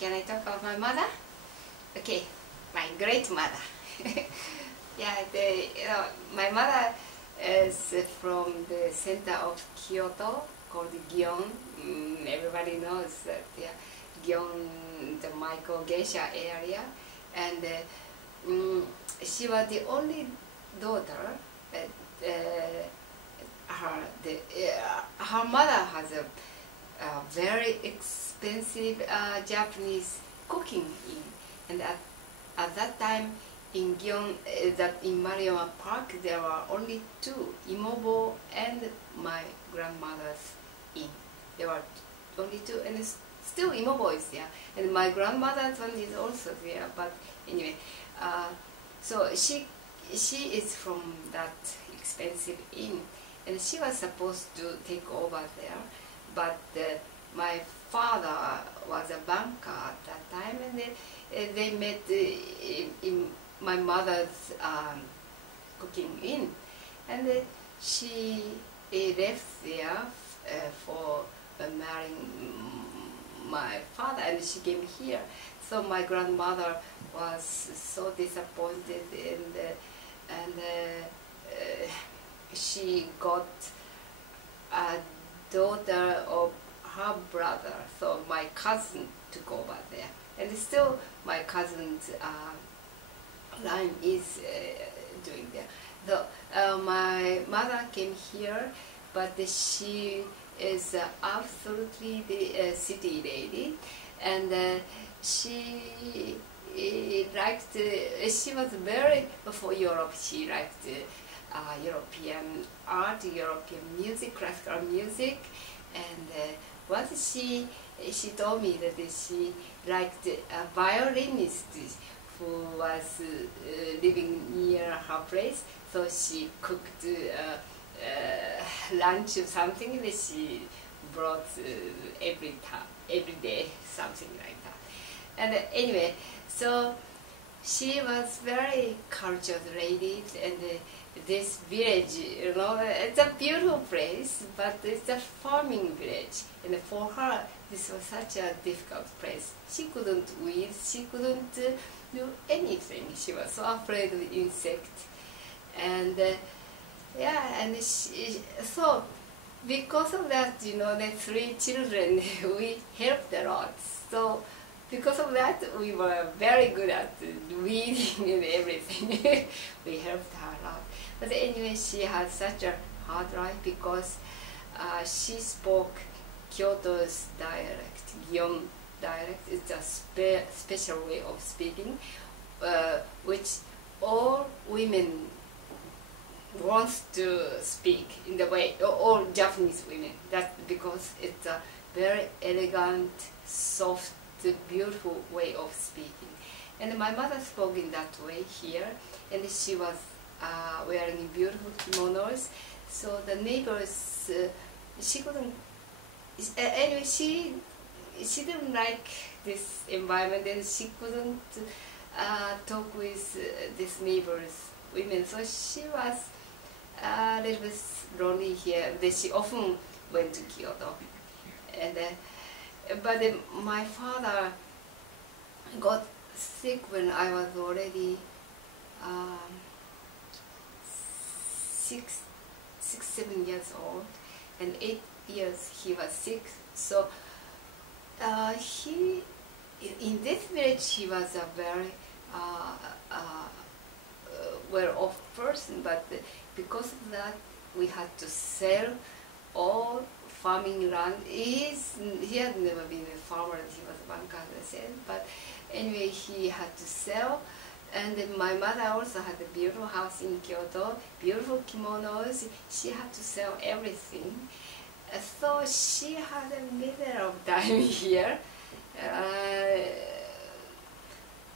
can I talk about my mother? Okay, my great mother. Yeah, my mother is from the center of Kyoto, called Gion. Everybody knows that, yeah, Gion, the Michael geisha area, and she was the only daughter. Her mother has a very expensive Japanese cooking in, and at that time in Gion, in Marioma Park, there were only two, Imobo and my grandmother's inn. There were only two, and still Imobo is there, and my grandmother's one is also there. But anyway, so she is from that expensive inn, and she was supposed to take over there, but my father was a banker at that time, and they met in my mother's cooking inn, and she left there for marrying my father, and she came here. So my grandmother was so disappointed, and she got a daughter of her brother, so my cousin took over there, and still my cousin's line is doing there. So my mother came here, but she is absolutely the city lady, and she liked, she was very, for Europe, she liked European art, European music, classical music, and once she told me that she liked a violinist who was living near her place, so she cooked lunch or something, and she brought every day, something like that. And anyway, so she was very cultured lady, and this village, you know, it's a beautiful place, but it's a farming village, and for her this was such a difficult place. She couldn't weed, she couldn't do anything. She was so afraid of insects, and yeah, and so because of that, you know, the three children, we helped a lot. So because of that, we were very good at weeding and everything. We helped her a lot. But anyway, she had such a hard life because she spoke Kyoto's dialect, Gion dialect. It's a special way of speaking, which all women wants to speak in the way, all Japanese women. That's because it's a very elegant, soft, beautiful way of speaking. And my mother spoke in that way here, and she was wearing beautiful kimonos. So the neighbors, she couldn't. Anyway, she didn't like this environment, and she couldn't talk with these neighbors women. So she was a little bit lonely here. She often went to Kyoto, and but my father got sick when I was already 7 years old, and 8 years he was sick. So he, in this village, he was a very well-off person, but because of that, we had to sell all farming land. He had never been a farmer, he was a banker, as I said, but anyway, he had to sell. And then my mother also had a beautiful house in Kyoto, beautiful kimonos. She had to sell everything. So she had a middle of time here.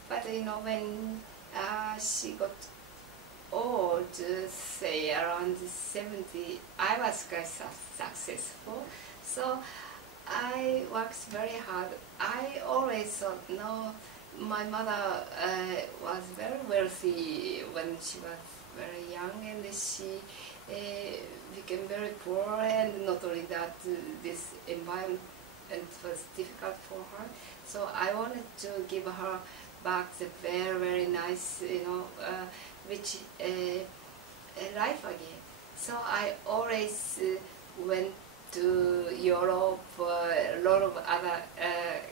But you know, when she got old, say around 70, I was quite successful. So I worked very hard. I always thought, no, my mother was very wealthy when she was very young, and she became very poor, and not only that, this environment and it was difficult for her. So I wanted to give her back the very, very nice, rich life again. So I always went to Europe, a lot of other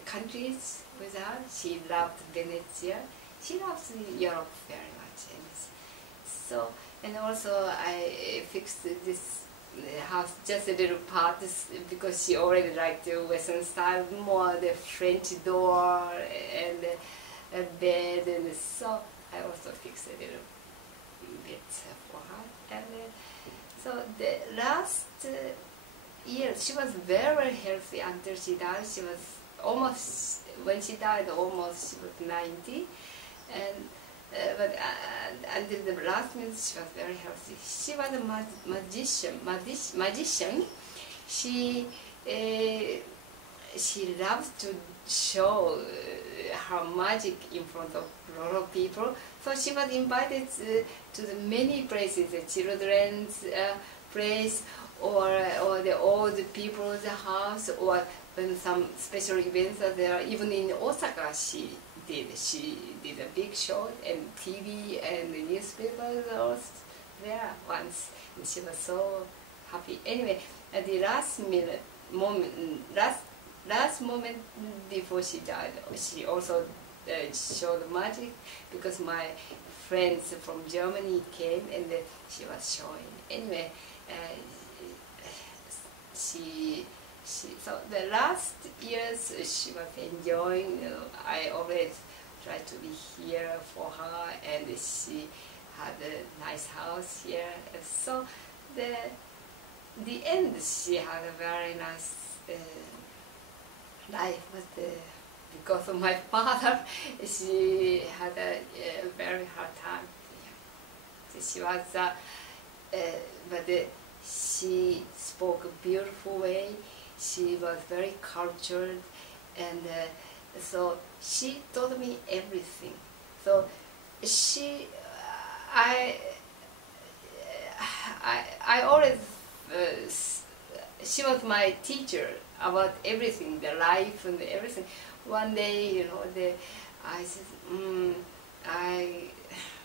countries with her. She loved Venezia. She loves Europe very much. And so, and also I fixed this house, just a little part, because she already liked the Western style, more the French door and a bed, and so I also fixed a little bit for her. And so the last year she was very, very healthy until she died. She was almost, when she died, almost she was 90, and but until the last minute she was very healthy. She was a magician. She loved to show her magic in front of a lot of people. So she was invited to the many places, the children's place, or the old people's house, or when some special events are there. Even in Osaka, she did a big show, and TV and the newspapers was there once, and she was so happy. Anyway, at the last moment before she died, she also showed magic, because my friends from Germany came and she was showing. Anyway, so the last years she was enjoying. I always tried to be here for her, and she had a nice house here. So the end, she had a very nice life, but because of my father, she had a very hard time. Yeah. She was, but she spoke a beautiful way. She was very cultured, and so she taught me everything. So I always, she was my teacher about everything, the life and everything. One day, I said,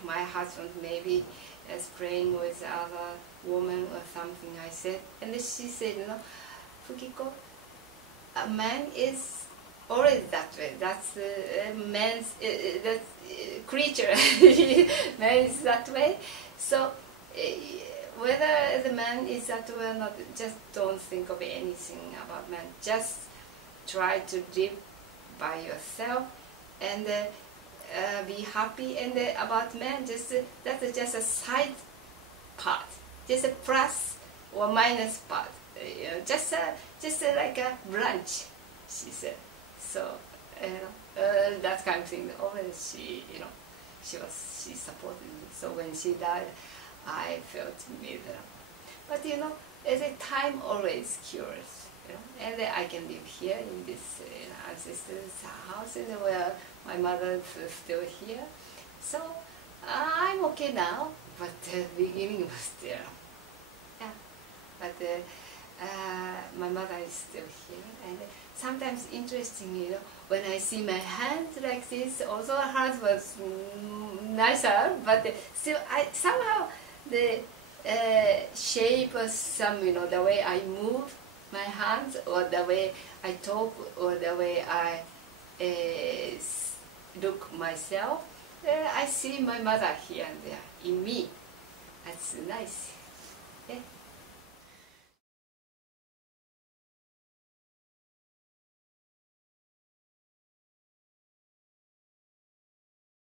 my husband maybe is praying with other woman or something, I said. And then she said, Fukiko, a man is always that way. That's a man's creature. Man is that way. So whether the man is that way or not, just don't think of anything about man. Just try to live by yourself and be happy. And about man, that's just a side part, just a plus or minus part. Just like a branch, she said. So that kind of thing. Always she supported me. So when she died, I felt miserable. But the time always cures. And I can live here in this ancestor's house, and where my mother is still here. So I'm okay now. But the beginning was still, yeah. But my mother is still here, and sometimes interesting, when I see my hand like this, although hers was nicer, but still, somehow the shape of some, the way I move my hands, or the way I talk, or the way I look myself, I see my mother here and there in me. That's nice. Yeah.